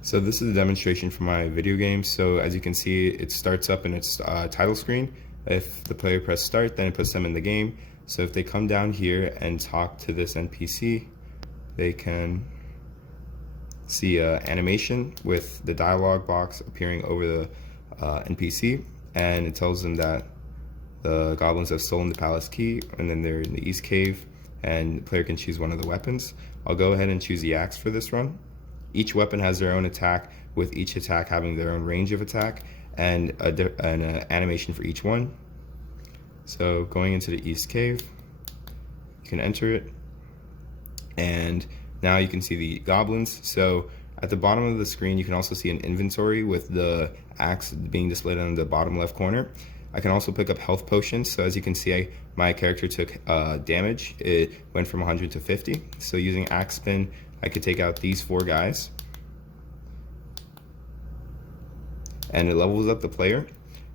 So this is a demonstration for my video game. So as you can see, it starts up in its title screen. If the player press start, then it puts them in the game. So if they come down here and talk to this NPC, they can see an animation with the dialog box appearing over the NPC, and it tells them that the goblins have stolen the palace key, and then they're in the East Cave, and the player can choose one of the weapons. I'll go ahead and choose the axe for this run. Each weapon has their own attack, with each attack having their own range of attack and an animation for each one. So going into the East Cave, you can enter it, and now you can see the goblins. So at the bottom of the screen, you can also see an inventory with the axe being displayed on the bottom left corner. I can also pick up health potions. So as you can see, my character took damage. It went from 100 to 50. So using axe spin, I could take out these 4 guys, and it levels up the player.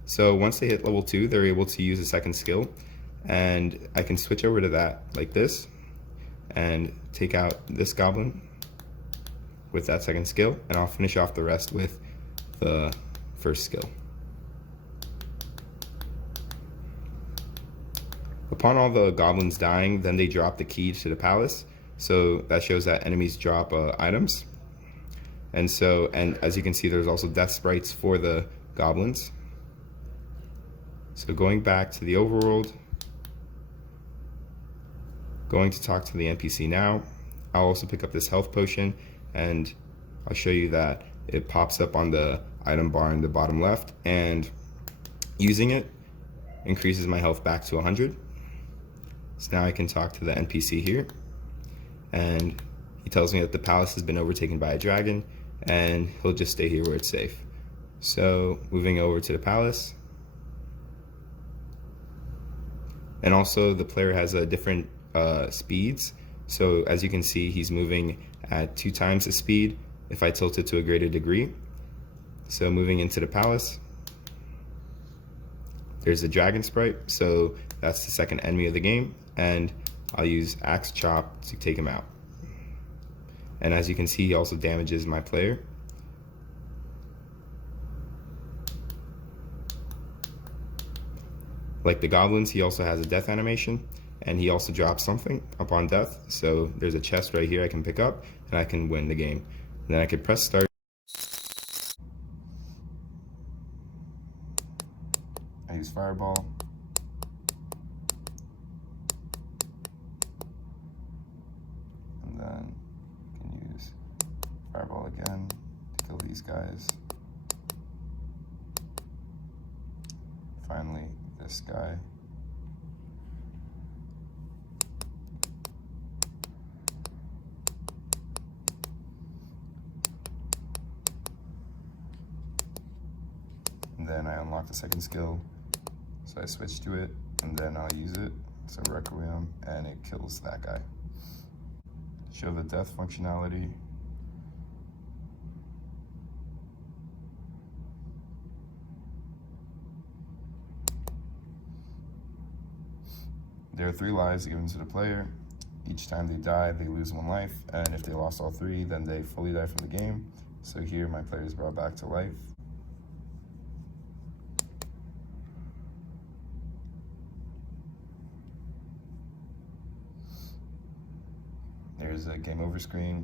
So once they hit level 2, they're able to use a second skill, and I can switch over to that like this and take out this goblin with that second skill, and I'll finish off the rest with the first skill. Upon all the goblins dying, then they drop the key to the palace. So that shows that enemies drop items. And as you can see, there's also death sprites for the goblins. So going back to the overworld, going to talk to the NPC now. I'll also pick up this health potion, and I'll show you that it pops up on the item bar in the bottom left, and using it increases my health back to 100. So now I can talk to the NPC here, and he tells me that the palace has been overtaken by a dragon, and he'll just stay here where it's safe. So moving over to the palace, and also the player has a different speeds. So as you can see, he's moving at 2 times the speed if I tilt it to a greater degree. So moving into the palace, there's a dragon sprite, so that's the second enemy of the game, and I'll use axe chop to take him out. And as you can see, he also damages my player. Like the goblins, he also has a death animation, and he also drops something upon death. So there's a chest right here I can pick up, and I can win the game. And then I could press start. I use fireball. And then I can use fireball again to kill these guys. Finally, this guy. And then I unlock the second skill. So I switch to it, and then I'll use it. So Requiem, and it kills that guy. Show the death functionality. There are 3 lives given to the player. Each time they die, they lose 1 life, and if they lost all 3, then they fully die from the game. So here, my player is brought back to life. There's a game over screen.